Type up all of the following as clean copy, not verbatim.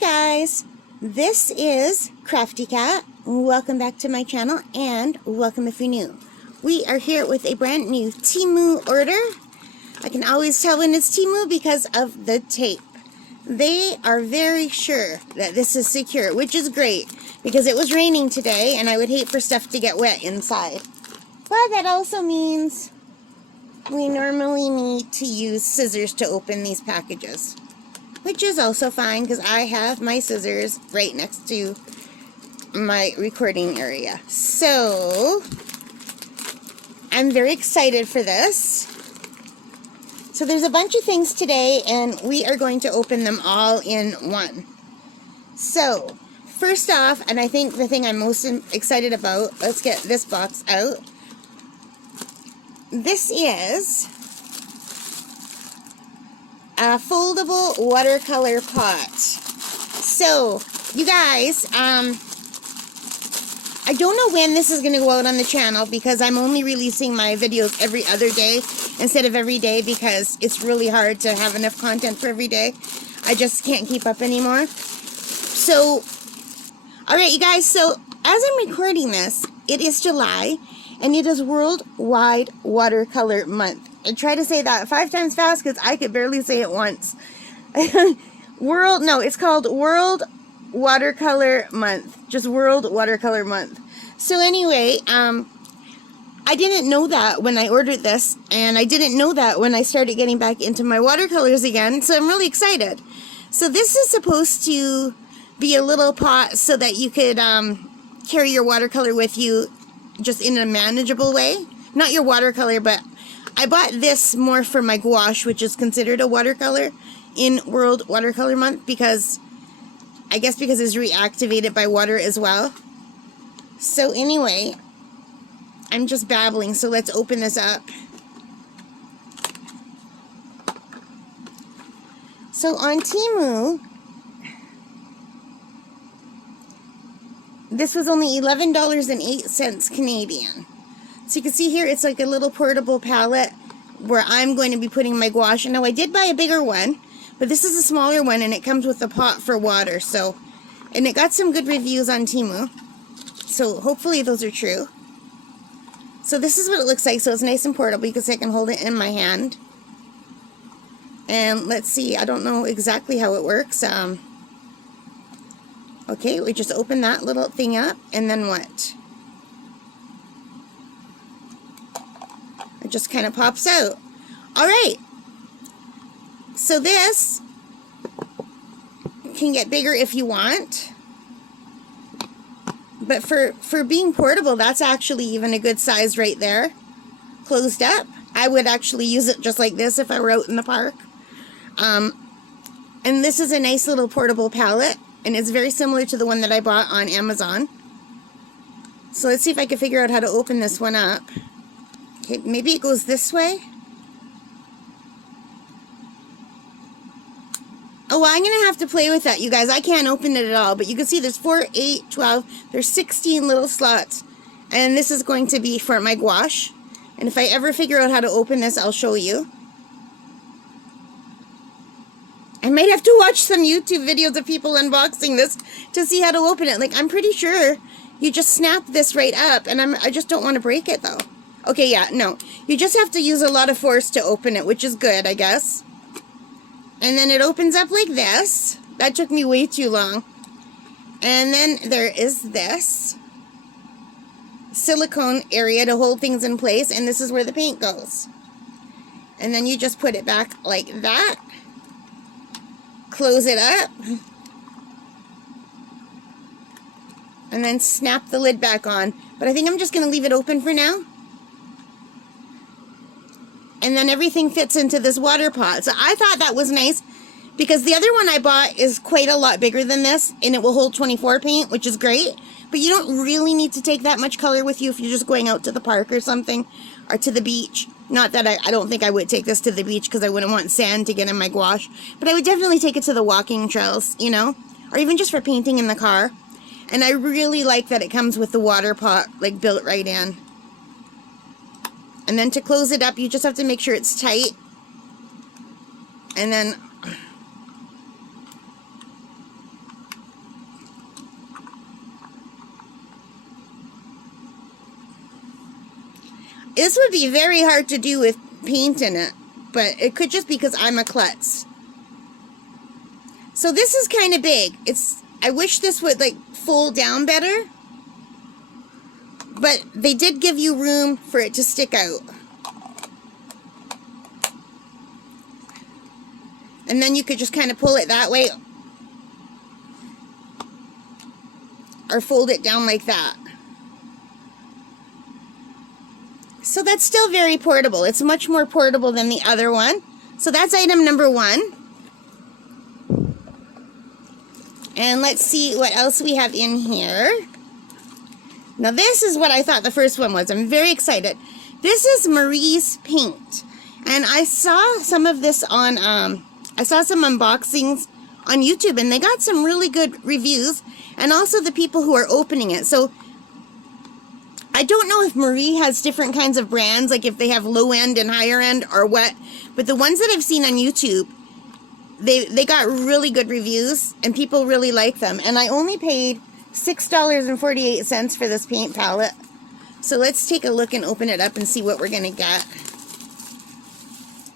guys, this is Crafty Cat. Welcome back to my channel and welcome if you're new. We are here with a brand new TEMU order. I can always tell when it's TEMU because of the tape. They are very sure that this is secure, which is great because it was raining today and I would hate for stuff to get wet inside. But that also means we normally need to use scissors to open these packages, which is also fine because I have my scissors right next to my recording area. So I'm very excited for this. So there's a bunch of things today and we are going to open them all in one. So first off, and I think the thing I'm most excited about, let's get this box out. This is a foldable watercolor pot. So, you guys, I don't know when this is going to go out on the channel because I'm only releasing my videos every other day instead of every day because it's really hard to have enough content for every day. I just can't keep up anymore. So, alright you guys, so as I'm recording this, it is July and it is Worldwide Watercolor Month. I try to say that 5 times fast because I could barely say it once. It's called World Watercolor Month. Just World Watercolor Month. So anyway, I didn't know that when I ordered this, and I didn't know that when I started getting back into my watercolors again, so I'm really excited. So this is supposed to be a little pot so that you could carry your watercolor with you just in a manageable way. Not your watercolor, but I bought this more for my gouache, which is considered a watercolor in World Watercolor Month because I guess because it's reactivated by water as well. So anyway, I'm just babbling, so let's open this up. So on TEMU, this was only $11.08 Canadian. So you can see here, it's like a little portable palette where I'm going to be putting my gouache. Now I did buy a bigger one, but this is a smaller one and it comes with a pot for water. So, and it got some good reviews on TEMU. So hopefully those are true. So this is what it looks like. So it's nice and portable because I can hold it in my hand. And let's see, I don't know exactly how it works. Okay, we just open that little thing up and then what? It just kind of pops out. Alright. So this can get bigger if you want. But for being portable, that's actually even a good size right there. Closed up. I would actually use it just like this if I were out in the park. And this is a nice little portable palette. And it's very similar to the one that I bought on Amazon. So let's see if I can figure out how to open this one up. Okay, maybe it goes this way. Oh, well, I'm going to have to play with that, you guys. I can't open it at all. But you can see there's 4, 8, 12. There's 16 little slots. And this is going to be for my gouache. And if I ever figure out how to open this, I'll show you. I might have to watch some YouTube videos of people unboxing this to see how to open it. Like, I'm pretty sure you just snap this right up. And I just don't want to break it, though. Okay, yeah, no. You just have to use a lot of force to open it, which is good, I guess. And then it opens up like this. That took me way too long. And then there is this silicone area to hold things in place. And this is where the paint goes. And then you just put it back like that. Close it up. And then snap the lid back on. But I think I'm just going to leave it open for now. And then everything fits into this water pot. So I thought that was nice because the other one I bought is quite a lot bigger than this and it will hold 24 paint, which is great. But you don't really need to take that much color with you if you're just going out to the park or something or to the beach. Not that I don't think I would take this to the beach because I wouldn't want sand to get in my gouache. But I would definitely take it to the walking trails, you know, or even just for painting in the car. And I really like that it comes with the water pot like built right in. And then to close it up, you just have to make sure it's tight. And then This would be very hard to do with paint in it, but it could just be because I'm a klutz. So this is kind of big. I wish this would like fold down better, but they did give you room for it to stick out. And then you could just kind of pull it that way or fold it down like that. So that's still very portable. It's much more portable than the other one. So that's item number 1. And let's see what else we have in here. Now this is what I thought the first one was. I'm very excited. This is Marie's paint. And I saw some of this on, I saw some unboxings on YouTube, and they got some really good reviews. And also the people who are opening it. So I don't know if Marie has different kinds of brands, like if they have low end and higher end or what, but the ones that I've seen on YouTube, they got really good reviews and people really like them. And I only paid $6.48 for this paint palette. So let's take a look and open it up and see what we're going to get.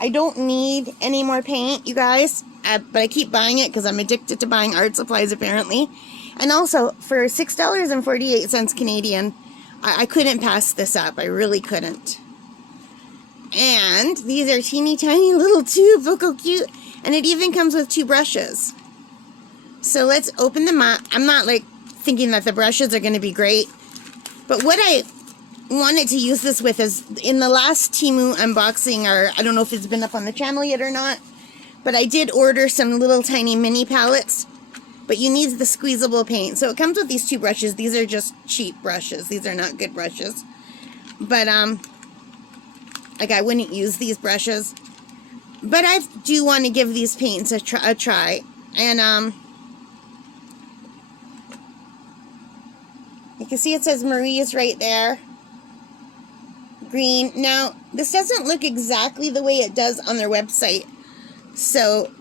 I don't need any more paint, you guys, but I keep buying it because I'm addicted to buying art supplies apparently. And also for $6.48 Canadian, I couldn't pass this up. I really couldn't. And these are teeny tiny little tubes. Look how cute. And it even comes with 2 brushes. So let's open them up. I'm not like thinking that the brushes are going to be great. But what I wanted to use this with is in the last TEMU unboxing, or I don't know if it's been up on the channel yet or not, but I did order some little tiny mini palettes. But you need the squeezable paint. So it comes with these 2 brushes. These are just cheap brushes. These are not good brushes. But, like I wouldn't use these brushes. But I do want to give these paints a try. And, you can see it says Marie's right there. Green. Now, this doesn't look exactly the way it does on their website. So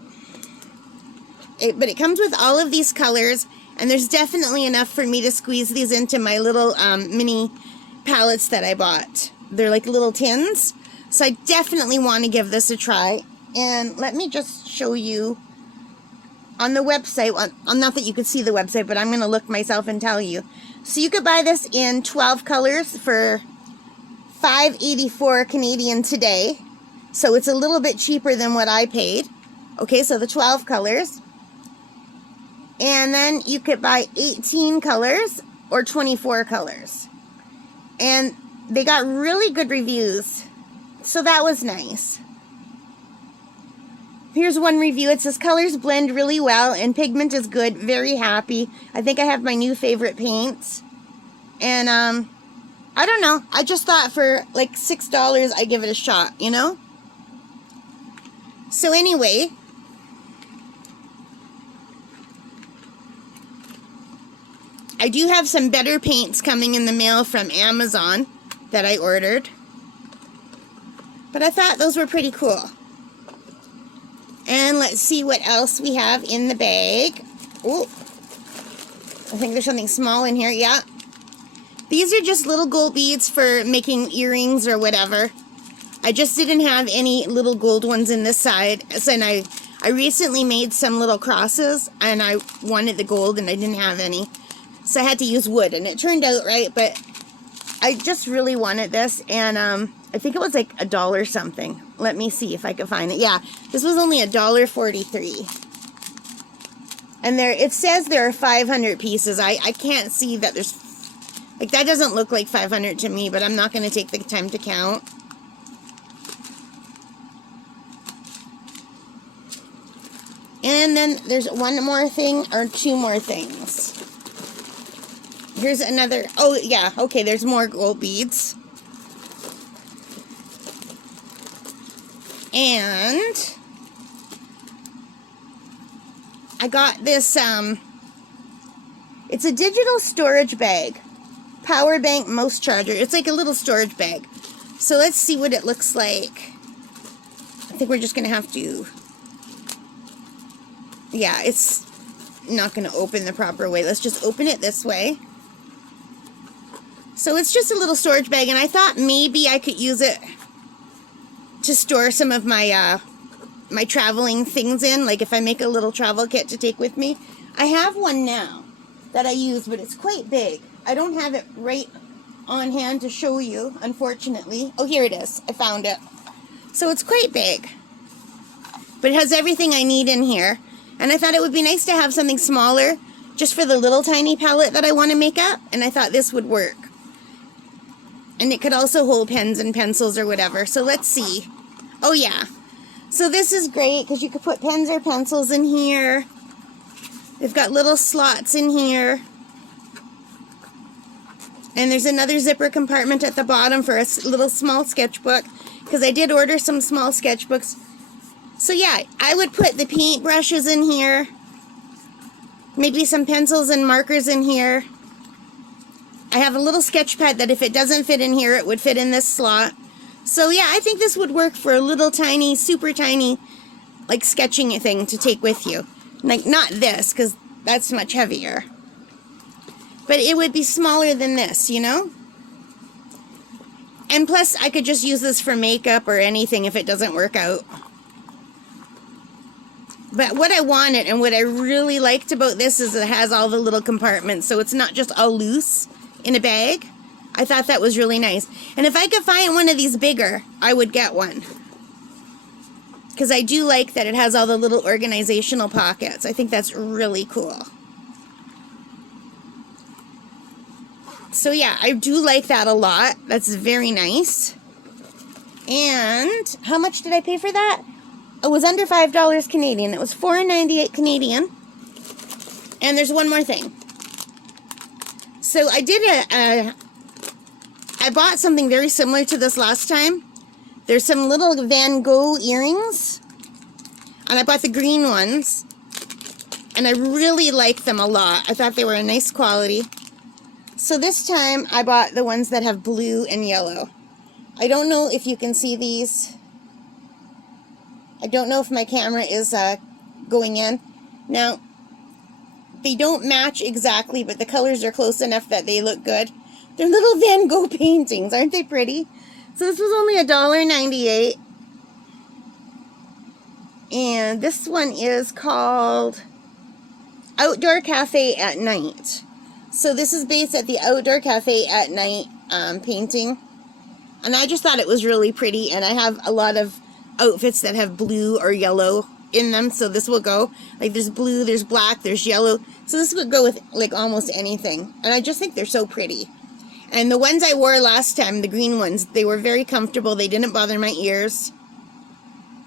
but it comes with all of these colors, and there's definitely enough for me to squeeze these into my little mini palettes that I bought. They're like little tins, so I definitely want to give this a try. And let me just show you on the website, not that you could see the website, but I'm going to look myself and tell you. So you could buy this in 12 colors for $5.84 Canadian today, so it's a little bit cheaper than what I paid. Okay, so the 12 colors. And then you could buy 18 colors or 24 colors. And they got really good reviews. So that was nice. Here's one review. It says, colors blend really well and pigment is good. Very happy. I think I have my new favorite paints. And, I don't know. I just thought for like $6, I'd give it a shot, you know? So anyway, I do have some better paints coming in the mail from Amazon that I ordered. But I thought those were pretty cool. And let's see what else we have in the bag. Oh, I think there's something small in here. Yeah. These are just little gold beads for making earrings or whatever. I just didn't have any little gold ones in this side. And I recently made some little crosses, and I wanted the gold, and I didn't have any. So I had to use wood, and it turned out right, but I just really wanted this, and I think it was like $1 something. Let me see if I can find it. Yeah, this was only $1.43. And there, it says there are 500 pieces. I can't see that there's, like, that doesn't look like 500 to me, but I'm not going to take the time to count. And then there's one more thing, or 2 more things. Here's another, oh yeah, okay, there's more gold beads. And I got this, it's a digital storage bag. Power bank mouse charger. It's like a little storage bag. So let's see what it looks like. I think we're just going to have to, yeah, it's not going to open the proper way. Let's just open it this way. So it's just a little storage bag, and I thought maybe I could use it to store some of my my traveling things in, like if I make a little travel kit to take with me. I have one now that I use, but it's quite big. I don't have it right on hand to show you, unfortunately. Oh, here it is. I found it. So it's quite big, but it has everything I need in here. And I thought it would be nice to have something smaller just for the little tiny palette that I want to make up, and I thought this would work. And it could also hold pens and pencils or whatever. So let's see. Oh yeah. So this is great because you could put pens or pencils in here. They've got little slots in here. And there's another zipper compartment at the bottom for a little small sketchbook, because I did order some small sketchbooks. So yeah, I would put the paint brushes in here. Maybe some pencils and markers in here. I have a little sketch pad that if it doesn't fit in here, it would fit in this slot. So yeah, I think this would work for a little tiny, super tiny, like sketching thing to take with you. Like not this, because that's much heavier. But it would be smaller than this, you know? And plus, I could just use this for makeup or anything if it doesn't work out. But what I wanted and what I really liked about this is it has all the little compartments, so it's not just all loose in a bag. I thought that was really nice. And if I could find one of these bigger, I would get one. Because I do like that it has all the little organizational pockets. I think that's really cool. So yeah, I do like that a lot. That's very nice. And how much did I pay for that? It was under $5 Canadian. It was $4.98 Canadian. And there's one more thing. So I did I bought something very similar to this last time. There's some little Van Gogh earrings. And I bought the green ones. And I really liked them a lot. I thought they were a nice quality. So this time I bought the ones that have blue and yellow. I don't know if you can see these. I don't know if my camera is going in. Now, they don't match exactly, but the colors are close enough that they look good. They're little Van Gogh paintings. Aren't they pretty? So this was only $1.98. And this one is called Outdoor Cafe at Night. So this is based at the Outdoor Cafe at Night painting. And I just thought it was really pretty. And I have a lot of outfits that have blue or yellow in them. So this will go. Like there's blue, there's black, there's yellow. So this would go with like almost anything. And I just think they're so pretty. And the ones I wore last time, the green ones, they were very comfortable. They didn't bother my ears.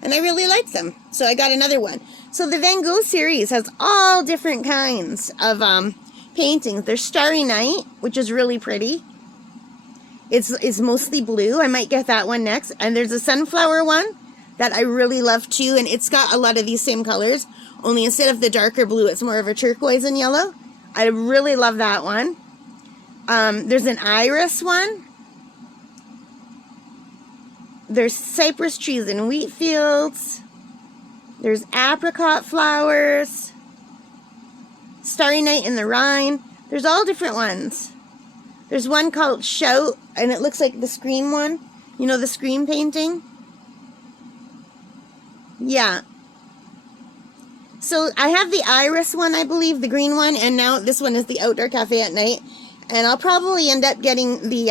And I really liked them. So I got another one. So the Van Gogh series has all different kinds of paintings. There's Starry Night, which is really pretty. It's mostly blue. I might get that one next. And there's a sunflower one that I really love too. And it's got a lot of these same colors. Only instead of the darker blue, it's more of a turquoise and yellow. I really love that one. There's an iris one. There's cypress trees and wheat fields. There's apricot flowers. Starry Night in the Rhine. There's all different ones. There's one called Shout, and it looks like the Scream one. You know, the Scream painting? Yeah. So I have the iris one, I believe, the green one, and now this one is the Outdoor Cafe at Night. And I'll probably end up getting the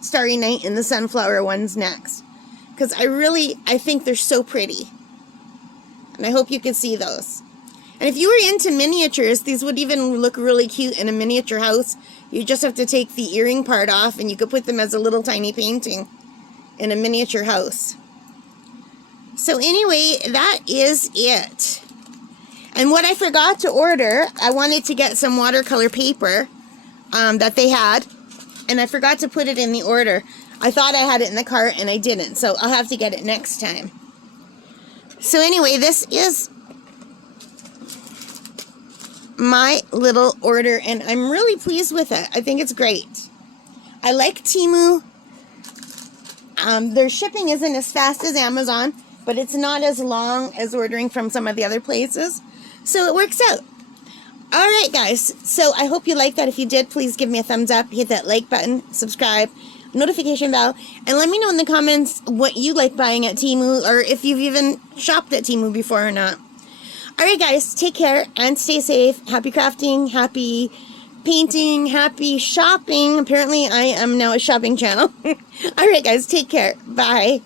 Starry Night and the sunflower ones next. Because I think they're so pretty. And I hope you can see those. And if you were into miniatures, these would even look really cute in a miniature house. You just have to take the earring part off and you could put them as a little tiny painting in a miniature house. So anyway, that is it. And what I forgot to order, I wanted to get some watercolor paper that they had. And I forgot to put it in the order. I thought I had it in the cart and I didn't. So I'll have to get it next time. So anyway, this is my little order, and I'm really pleased with it. I think it's great. I like TEMU. Their shipping isn't as fast as Amazon, but it's not as long as ordering from some of the other places. So it works out. Alright guys, so I hope you liked that. If you did, please give me a thumbs up, hit that like button, subscribe, notification bell, and let me know in the comments what you like buying at TEMU, or if you've even shopped at TEMU before or not. Alright guys, take care and stay safe. Happy crafting, happy painting, happy shopping. Apparently I am now a shopping channel. Alright guys, take care. Bye.